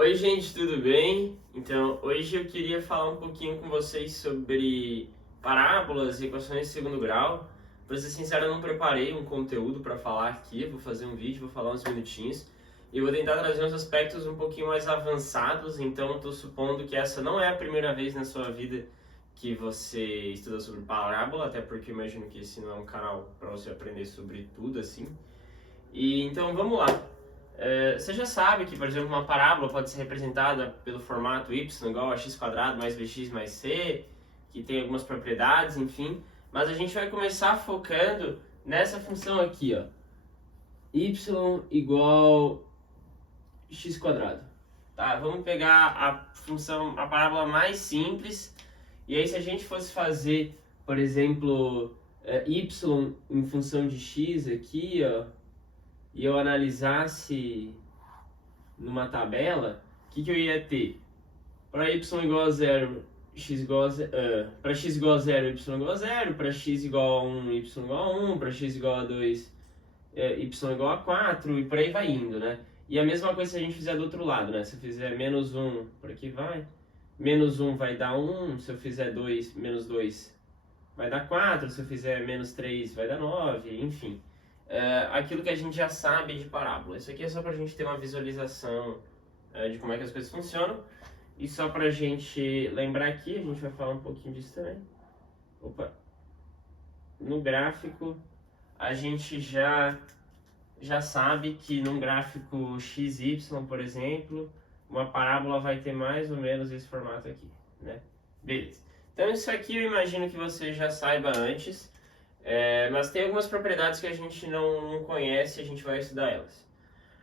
Oi, gente, tudo bem? Então, hoje eu queria falar um pouquinho com vocês sobre parábolas e equações de segundo grau. Pra ser sincero, eu não preparei um conteúdo para falar aqui, eu vou fazer um vídeo, vou falar uns minutinhos e vou tentar trazer uns aspectos um pouquinho mais avançados. Então, eu tô supondo que essa não é a primeira vez na sua vida que você estuda sobre parábola, até porque eu imagino que esse não é um canal para você aprender sobre tudo assim. E então, vamos lá. Você já sabe que, por exemplo, uma parábola pode ser representada pelo formato y igual a x² mais bx mais c, que tem algumas propriedades, enfim. Mas a gente vai começar focando nessa função aqui, ó, y igual x². Tá? Vamos pegar a parábola mais simples, e aí se a gente fosse fazer, por exemplo, y em função de x aqui, ó, e eu analisasse numa tabela, o que eu ia ter? Para y igual a 0, x igual a 0, para x igual a 0, y igual a 0, para x igual a 1, y igual a 1, para x igual a 2, y igual a 4, e por aí vai indo, né? E a mesma coisa se a gente fizer do outro lado, né? Se eu fizer menos 1, por aqui vai, menos 1 vai dar 1, se eu fizer 2, menos 2 vai dar 4, se eu fizer menos 3 vai dar 9, enfim. Aquilo que a gente já sabe de parábola. Isso aqui é só para a gente ter uma visualização de como é que as coisas funcionam. E só para a gente lembrar aqui, a gente vai falar um pouquinho disso também. Opa! No gráfico, a gente já sabe que num gráfico XY, por exemplo, uma parábola vai ter mais ou menos esse formato aqui, né? Beleza. Então isso aqui eu imagino que você já saiba antes. Mas tem algumas propriedades que a gente não conhece e a gente vai estudar elas.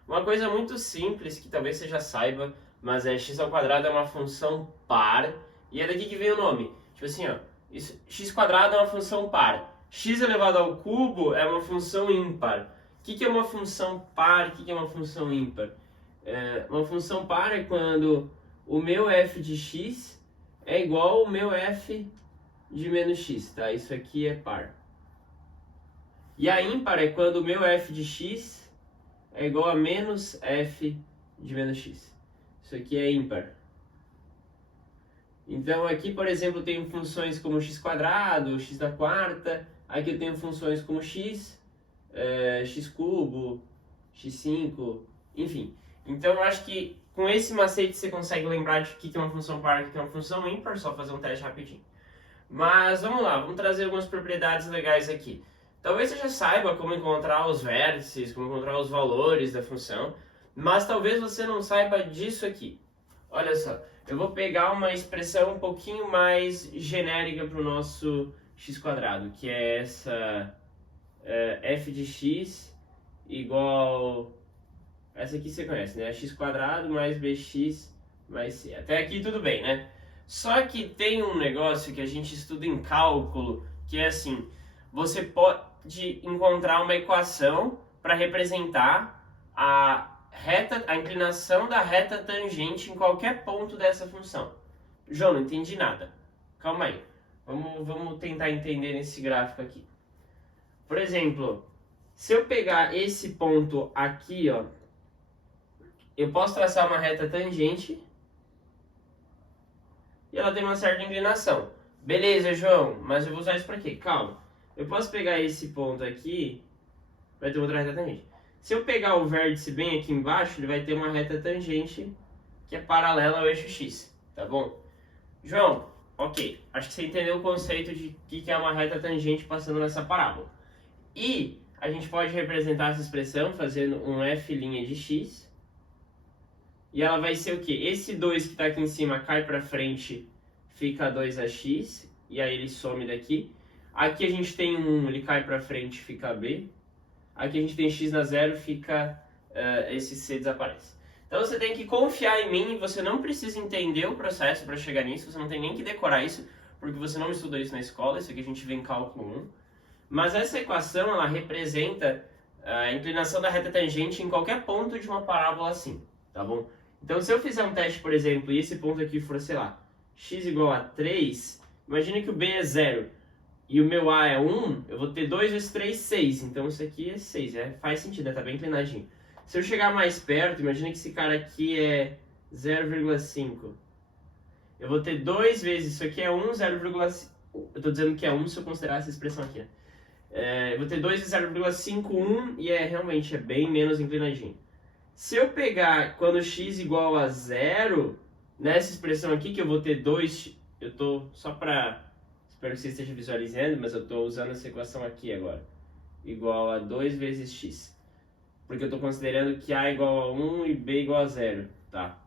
Uma coisa muito simples, que talvez você já saiba, mas x² é uma função par, e é daqui que vem o nome. Tipo assim, ó, x² é uma função par, x elevado ao cubo é uma função ímpar. O que é uma função par, o que é uma função ímpar? Uma função par é quando o meu f de x é igual ao meu f de menos x, tá? Isso aqui é par. E a ímpar é quando o meu f de x é igual a menos f de menos x. Isso aqui é ímpar. Então aqui, por exemplo, eu tenho funções como x², x². Aqui eu tenho funções como x, x³, x5, enfim. Então eu acho que com esse macete você consegue lembrar de o que é uma função par e o que é uma função ímpar, só fazer um teste rapidinho. Mas vamos lá, vamos trazer algumas propriedades legais aqui. Talvez você já saiba como encontrar os vértices, como encontrar os valores da função, mas talvez você não saiba disso aqui. Olha só, eu vou pegar uma expressão um pouquinho mais genérica para o nosso x², que é essa f de x igual... Essa aqui você conhece, né? x² mais bx mais c. Até aqui tudo bem, né? Só que tem um negócio que a gente estuda em cálculo, que é assim, você pode encontrar uma equação para representar a inclinação da reta tangente em qualquer ponto dessa função. João, não entendi nada. Calma aí. Vamos tentar entender nesse gráfico aqui. Por exemplo, se eu pegar esse ponto aqui, ó, eu posso traçar uma reta tangente e ela tem uma certa inclinação. Beleza, João, mas eu vou usar isso para quê? Calma. Eu posso pegar esse ponto aqui, vai ter outra reta tangente. Se eu pegar o vértice bem aqui embaixo, ele vai ter uma reta tangente que é paralela ao eixo x, tá bom? João, ok, acho que você entendeu o conceito de o que é uma reta tangente passando nessa parábola. E a gente pode representar essa expressão fazendo um f' de x, e ela vai ser o quê? Esse 2 que está aqui em cima cai para frente, fica 2ax, e aí ele some daqui. Aqui a gente tem um 1, ele cai para frente, fica b. Aqui a gente tem x na 0, fica esse c desaparece. Então você tem que confiar em mim, você não precisa entender o processo para chegar nisso, você não tem nem que decorar isso, porque você não estudou isso na escola, isso aqui a gente vê em cálculo 1. Mas essa equação, ela representa a inclinação da reta tangente em qualquer ponto de uma parábola assim, tá bom? Então se eu fizer um teste, por exemplo, e esse ponto aqui for, sei lá, x igual a 3, imagine que o b é 0 e o meu a é 1, eu vou ter 2 vezes 3, 6. Então isso aqui é 6, faz sentido, tá bem inclinadinho. Se eu chegar mais perto, imagina que esse cara aqui é 0,5. Eu vou ter 2 vezes, isso aqui é 1, 0,5. Eu tô dizendo que é 1 se eu considerar essa expressão aqui, né? Eu vou ter 2 vezes 0,51 e realmente é bem menos inclinadinho. Se eu pegar quando x igual a 0, nessa expressão aqui que eu vou ter 2, eu tô só para, espero que você esteja visualizando, mas eu estou usando essa equação aqui agora, igual a 2 vezes x, porque eu estou considerando que a igual a 1 e b igual a 0, tá?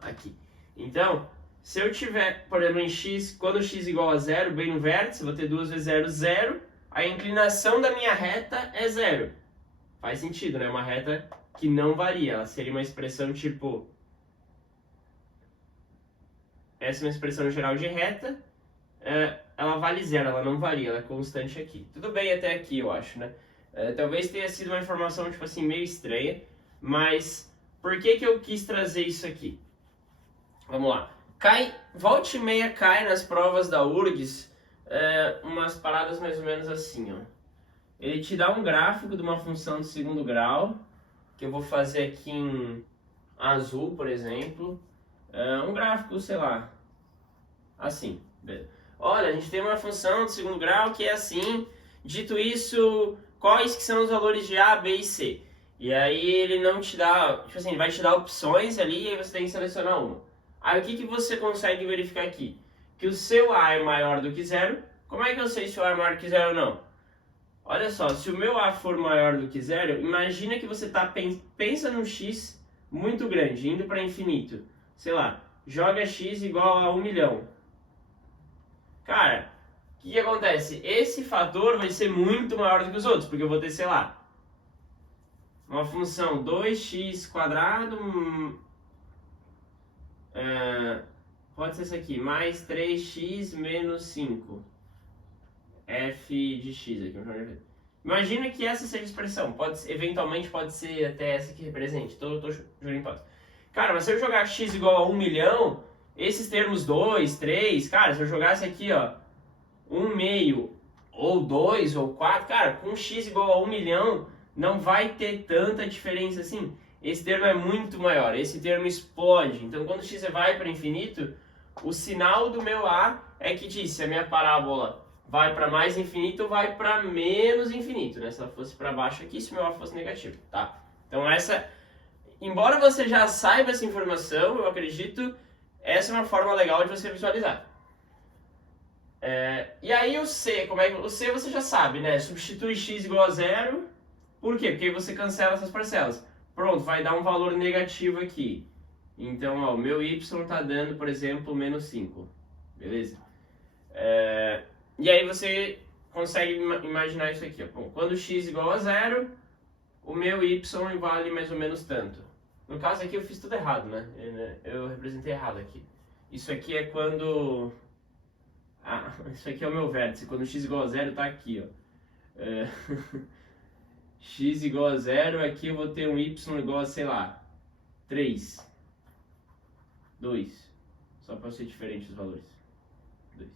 Aqui. Então, se eu tiver, por exemplo, em x, quando x igual a 0, bem no vértice, vou ter 2 vezes 0, 0, a inclinação da minha reta é 0. Faz sentido, né? Uma reta que não varia, ela seria uma expressão tipo... Essa é uma expressão geral de reta, ela vale 0, ela não varia, ela é constante aqui. Tudo bem até aqui, eu acho, né? Talvez tenha sido uma informação, tipo assim, meio estranha, mas por que que eu quis trazer isso aqui? Vamos lá. Volta e meia cai nas provas da URGS umas paradas mais ou menos assim, ó. Ele te dá um gráfico de uma função de segundo grau, que eu vou fazer aqui em azul, por exemplo. Um gráfico, sei lá, assim. Olha, a gente tem uma função de segundo grau que é assim. Dito isso, quais que são os valores de A, B e C? E aí ele não te dá, tipo assim, ele vai te dar opções ali e aí você tem que selecionar uma. Aí o que que você consegue verificar aqui? Que o seu A é maior do que 0. Como é que eu sei se o A é maior do que 0 ou não? Olha só, se o meu A for maior do que 0, imagina que você pensa num x muito grande, indo para infinito. Sei lá, joga x igual a 1 milhão. Cara, o que acontece? Esse fator vai ser muito maior do que os outros, porque eu vou ter, sei lá, uma função 2x quadrado, pode ser isso aqui, mais 3x menos 5. F de x aqui. Imagina que essa seja a expressão. Eventualmente pode ser até essa que represente. Tô jogando em pausa. Cara, mas se eu jogar x igual a 1 milhão, esses termos 2, 3, cara, se eu jogasse aqui, ó, 1 meio, ou 2, ou 4, cara, com x igual a 1 milhão, não vai ter tanta diferença assim. Esse termo é muito maior, esse termo explode. Então, quando x vai para infinito, o sinal do meu A é que diz se a minha parábola vai para mais infinito ou vai para menos infinito, né? Se ela fosse para baixo aqui, se o meu A fosse negativo, tá? Então embora você já saiba essa informação, eu acredito, essa é uma forma legal de você visualizar. E aí o C, o C você já sabe, né? Substitui x igual a 0, por quê? Porque aí você cancela essas parcelas. Pronto, vai dar um valor negativo aqui. Então, ó, o meu y está dando, por exemplo, menos 5, beleza? E aí você consegue imaginar isso aqui, ó. Bom, quando x igual a 0, o meu y vale mais ou menos tanto. No caso aqui eu fiz tudo errado, né? Eu representei errado aqui. Isso aqui é quando... isso aqui é o meu vértice. Quando x igual a 0 tá aqui, ó. X igual a 0, aqui eu vou ter um y igual a, sei lá, 3. 2. Só para ser diferente os valores. 2.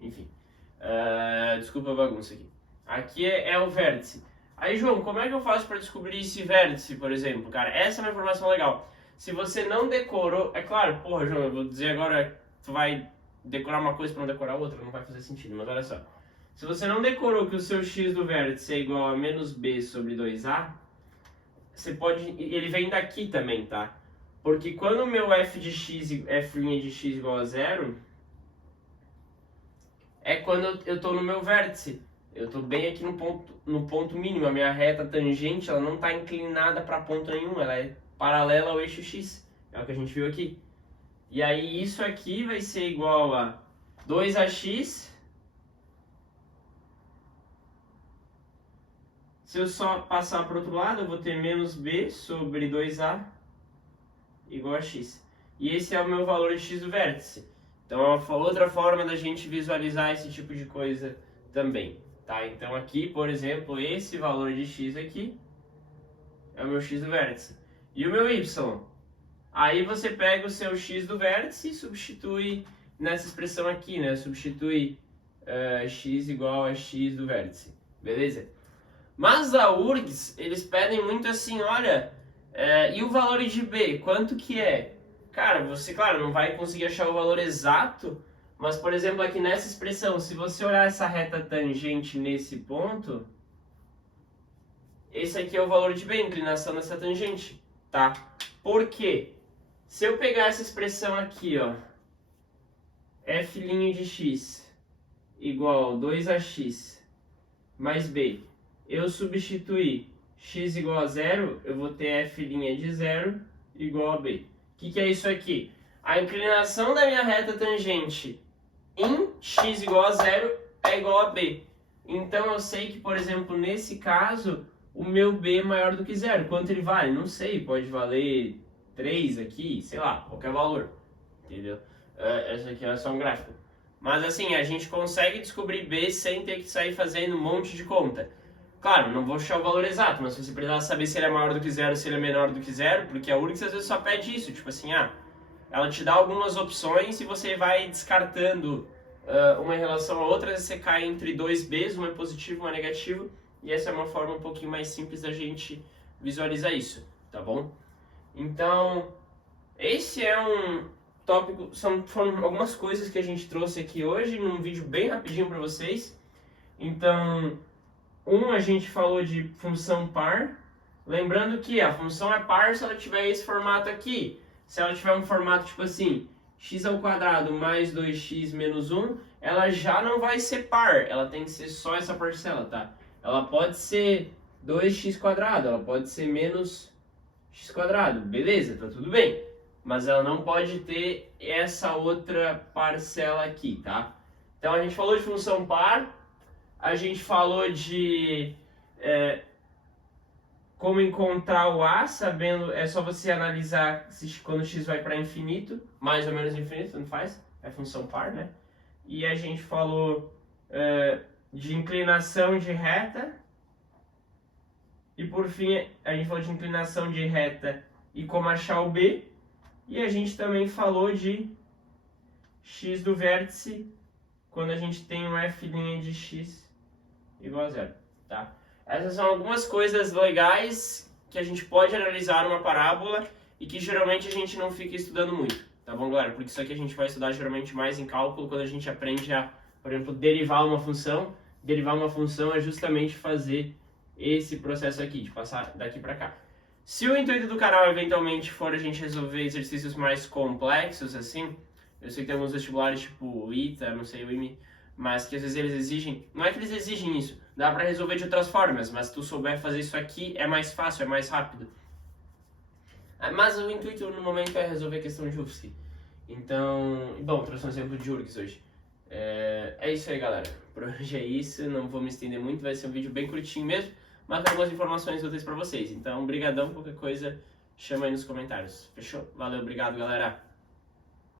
Enfim. Desculpa a bagunça aqui. Aqui é o vértice. Aí, João, como é que eu faço para descobrir esse vértice, por exemplo? Cara, essa é uma informação legal. Se você não decorou... É claro, porra, João, eu vou dizer agora... Tu vai decorar uma coisa para não decorar outra, não vai fazer sentido. Mas olha só. Se você não decorou que o seu x do vértice é igual a menos b sobre 2a, você pode... Ele vem daqui também, tá? Porque quando o meu f de x, f' de x igual a 0, é quando eu estou no meu vértice. Eu estou bem aqui no ponto mínimo. A minha reta tangente ela não está inclinada para ponto nenhum, ela é paralela ao eixo x. É o que a gente viu aqui. E aí isso aqui vai ser igual a 2ax. Se eu só passar para o outro lado, eu vou ter menos b sobre 2a igual a x. E esse é o meu valor de x do vértice. Então é uma outra forma da gente visualizar esse tipo de coisa também. Tá? Então aqui, por exemplo, esse valor de x aqui é o meu x do vértice. E o meu y? Aí você pega o seu x do vértice e substitui nessa expressão aqui, né? Substitui x igual a x do vértice. Beleza? Mas a URGS, eles pedem muito assim, olha, E o valor de B, quanto que é? Cara, você, claro, não vai conseguir achar o valor exato, mas, por exemplo, aqui nessa expressão, se você olhar essa reta tangente nesse ponto, esse aqui é o valor de B, a inclinação dessa tangente, tá? Por quê? Se eu pegar essa expressão aqui, ó, f' de x igual a 2ax mais b, eu substituir x igual a zero, eu vou ter f' de zero igual a b. O que é isso aqui? A inclinação da minha reta tangente em x igual a zero é igual a b. Então eu sei que, por exemplo, nesse caso, o meu b é maior do que zero. Quanto ele vale? Não sei, pode valer 3 aqui, sei lá, qualquer valor. Entendeu? Essa aqui é só um gráfico. Mas assim, a gente consegue descobrir b sem ter que sair fazendo um monte de conta. Claro, não vou achar o valor exato, mas se você precisar saber se ele é maior do que zero, se ele é menor do que zero, porque a URGS às vezes só pede isso, tipo assim, ela te dá algumas opções e você vai descartando uma em relação a outra, você cai entre dois Bs, uma é positivo, uma é negativo, e essa é uma forma um pouquinho mais simples da gente visualizar isso, tá bom? Então, esse é um tópico, foram algumas coisas que a gente trouxe aqui hoje, num vídeo bem rapidinho para vocês. Então, a gente falou de função par, lembrando que a função é par se ela tiver esse formato aqui. Se ela tiver um formato tipo assim, x ao quadrado mais 2x menos 1, ela já não vai ser par, ela tem que ser só essa parcela, tá? Ela pode ser 2x quadrado, ela pode ser menos x quadrado, beleza, tá tudo bem. Mas ela não pode ter essa outra parcela aqui, tá? Então a gente falou de função par, a gente falou de como encontrar o A, sabendo, é só você analisar quando x vai para infinito, mais ou menos infinito, não faz, é função par, né? E a gente falou de inclinação de reta, e por fim a gente falou de inclinação de reta e como achar o B, e a gente também falou de x do vértice quando a gente tem um f' de x igual a zero, tá? Essas são algumas coisas legais que a gente pode analisar numa parábola e que geralmente a gente não fica estudando muito, tá bom, galera? Porque isso aqui a gente vai estudar geralmente mais em cálculo quando a gente aprende a, por exemplo, derivar uma função. Derivar uma função é justamente fazer esse processo aqui, de passar daqui para cá. Se o intuito do canal eventualmente for a gente resolver exercícios mais complexos, assim, eu sei que tem alguns vestibulares tipo o ITA, não sei, o IME, mas que às vezes eles exigem, não é que eles exigem isso, dá pra resolver de outras formas, mas se tu souber fazer isso aqui é mais fácil, é mais rápido. Mas o intuito no momento é resolver a questão de UFSC. Então, bom, trouxe um exemplo de URGS hoje. É isso aí, galera. Por hoje é isso, não vou me estender muito, vai ser um vídeo bem curtinho mesmo, mas com algumas informações úteis pra vocês. Então, brigadão, qualquer coisa, chama aí nos comentários. Fechou? Valeu, obrigado, galera.